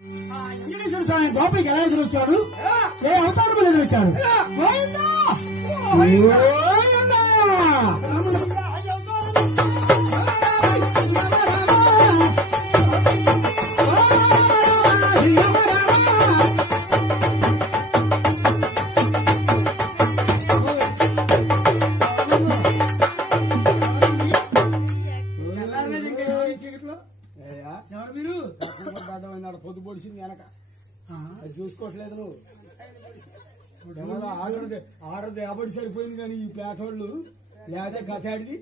వెంకటేశ్వర స్వామి గోపకి ఎలా ఎదురొచ్చాడు? ఏ అవతారం ఎదురొచ్చాడు? పొద్దు పొడిచింది వెనక అది చూసుకోవట్లేదు నువ్వు ఆడది కాబట్టి సరిపోయింది కానీ ఈ ప్లాట్ఫామ్లు లేదా కథాడిది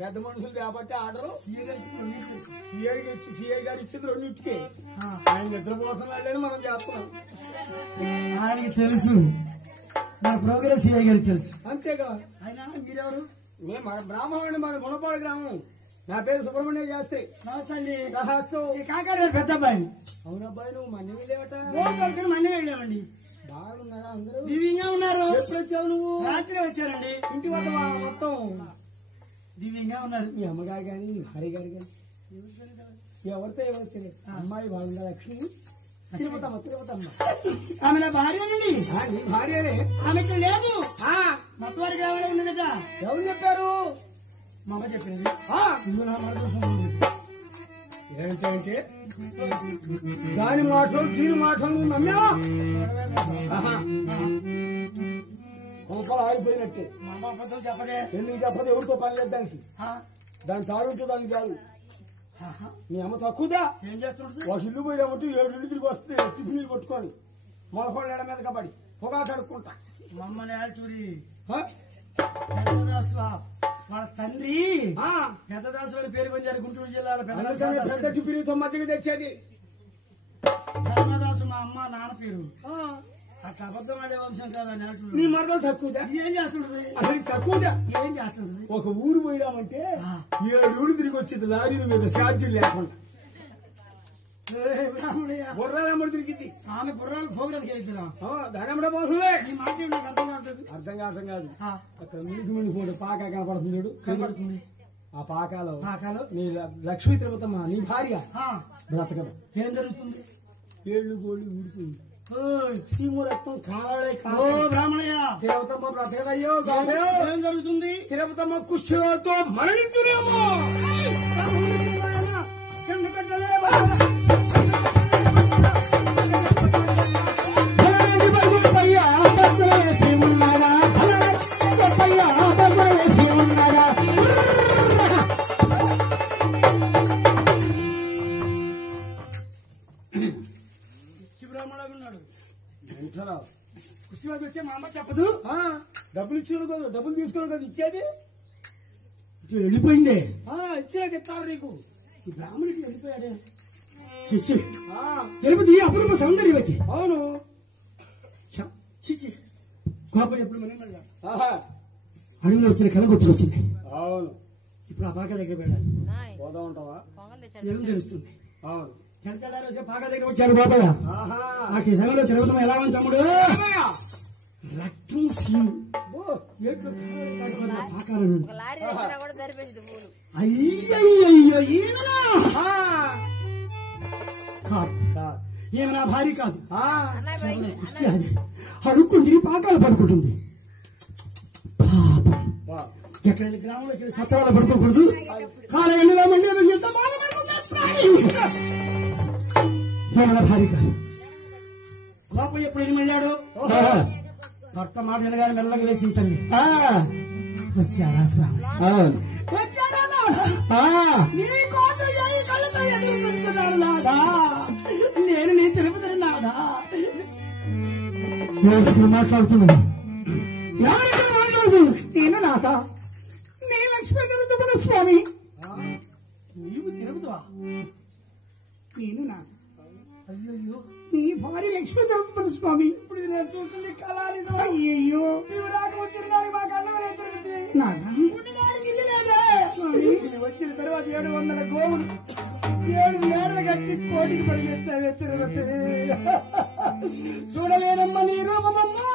పెద్ద మనుషులు కాబట్టి ఆర్డరు సిఐ గారు ఇచ్చింది రెండింటికి ఆయన నిద్రపోతున్నాడని మనం చేస్తున్నాం. ఆయనకి తెలుసు మన ప్రోగ్రెస్ సిఐ గారికి తెలుసు. అంతేగా ఆయన మీరెవరు? మేము మన బ్రాహ్మణుడి మన మునపాడు గ్రామం. నా పేరు సుబ్రహ్మణ్య శాస్త్రి. నమస్తే అండి. కాకాడు గారు పెద్ద అబ్బాయి. అవునబ్బాయి నువ్వు మన్ని వెళ్ళేవట? మన్ని వెళ్ళామండి. బాగున్నారా అందరూ? దివ్యంగా ఉన్నారు. ఎప్పుడు వచ్చావు నువ్వు? రాత్రి వచ్చారండి. ఇంటి వద్ద మొత్తం దివ్యంగా ఉన్నారు. మీ అమ్మగారు గాని మీ భార్య గారు గాని ఎవరితో ఎవరు అమ్మాయి బాగుందా? లక్ష్మి తిరుపతమ్మ ఆమె నా భార్యనండి. నీ భార్యనే? ఆమెకి లేదు మొత్తవారికి రావడం ఉన్నదట. ఎవరు చెప్పారు? మా అమ్మ చెప్పింది. ఏంటంటే దాని మాటలు దీని మాటలు నమ్మా కొంపలు ఆగిపోయినట్టే. మా అమ్మ అబద్ధం చెప్పదే. ఎందుకు చెప్పదు? ఎవరితో పని లేదు దానికి. దాని తాడుంటూ దానికి చాలు. మీ అమ్మ తక్కువదా? ఏం చేస్తుంటుంది? ఒక ఇల్లు పోయినామంటూ 7 ఇల్లు తిరిగి వస్తే టిఫిన్లు కొట్టుకొని మొలకోళ్ళ ఎడ మీద కబడి పొగా కడుక్కుంటా. మా అమ్మ నేటూరి వాళ్ళ తండ్రి పెద్దదాసు పేరు పొందారు గుంటూరు జిల్లాలో. పెద్ద టిఫిన్తో మధ్యకి తెచ్చేది ధర్మదాసు మా అమ్మ నాన్న పేరు. అట్లా అబద్ధం ఆడే వంశం కదా నేటూరు. నీ మరదలు తక్కువదా? ఏం చేస్తుంటది? అసలు తక్కువదా? ఏం చేస్తుంటది? ఒక ఊరు పోయినామంటే 7 ఊళ్ళు తిరిగి వచ్చింది లారీల మీద ఛార్జీలు లేకుండా. గుర్రాలమ్మడి తిరిగింది. ఆమె గుర్రాలు భోగరానికి వెళ్తున్నాం. దానమ్మడ పోసలే. ఈ మాట నాకు అర్థం కావట్లేదు. అర్థం కాదు. అక్కడ మిణికి పాక కనపడుతుంది. కనపడుతుంది. ఆ పాకాలో నీ లక్ష్మీ తిరుపతమ్మ నీ భార్య బ్రతకదు. ఏం జరుగుతుంది? ఏళ్ళు గోళ్ళు ఊడిపోయింది. సీము రక్తం కాలే బ్రాహ్మణయ్య తిరుపతమ్మ బ్రతకదయ్యో. ఏం జరుగుతుంది? తిరుపతమ్మ కుష్ఠరోగంతో మరణించునేమో. కుష్టివాడు వచ్చే మా అమ్మ చెప్పదు. డబ్బులు ఇచ్చిన కదా, డబ్బులు తీసుకుని కదా ఇచ్చేది. వెళ్ళిపోయిందే. ఇచ్చినాక ఇస్తారు నీకు. ఈ బ్రాహ్మణికి వెళ్ళిపోయాడే. తిరుపతి అపురూప సౌందర్యవతి. అవును. చిచి గోప ఎప్పుడు మనం అడవిలో వచ్చిన కళ గుర్తుకొచ్చింది. అవును. ఇప్పుడు ఆ పాక దగ్గర వెళ్ళాలి. పోదా ఉంటావా? ఏం తెలుస్తుంది? అవును. చెడతెల్లారి వచ్చే పాక దగ్గర వచ్చాడు బాబయ్య. అటు సమయంలో తిరగడం ఎలా ఉంది తమ్ముడు? రక్తం సీము అయ్యయ్యో ఏమన్నా భారీ కాదు. కుస్తీ అది అడుక్కుంది పాకాలు పడుకుంటుంది. పాపం ఎక్కడైనా గ్రామంలో సత్రాలు పడుకోకూడదు. కాలేజీలో ఏమన్నా భారీ కాదు. గోప ఎప్పుడు ఎన్ని వెళ్ళాడు? భర్త మాట వినగానే మెల్లగా లేచి తల్లి వచ్చారా స్వామి? నేను నీ తిరుపతి నాదా మాట్లాడుతున్నాను. మాట్లాడుతున్నది నేను నాదా? నీ లక్ష్మీ తిరుపతి స్వామి. నీవు తిరుపతివా? నేను నాదా? అయ్యో నీ భార్య లక్ష్మీ తిరుపతి స్వామి. ఇప్పుడు నేను చూస్తుంది కళాలి. అయ్యో నీవు రాకపోతే మా కళ్ళ తిరుగుతుంది. వచ్చిన తర్వాత 700 గోవులు 7 మేడలు కట్టి కోటికి పడిగెత్తావే తిరుపతి. చూడలేనమ్మ నీ రూపమమ్మా.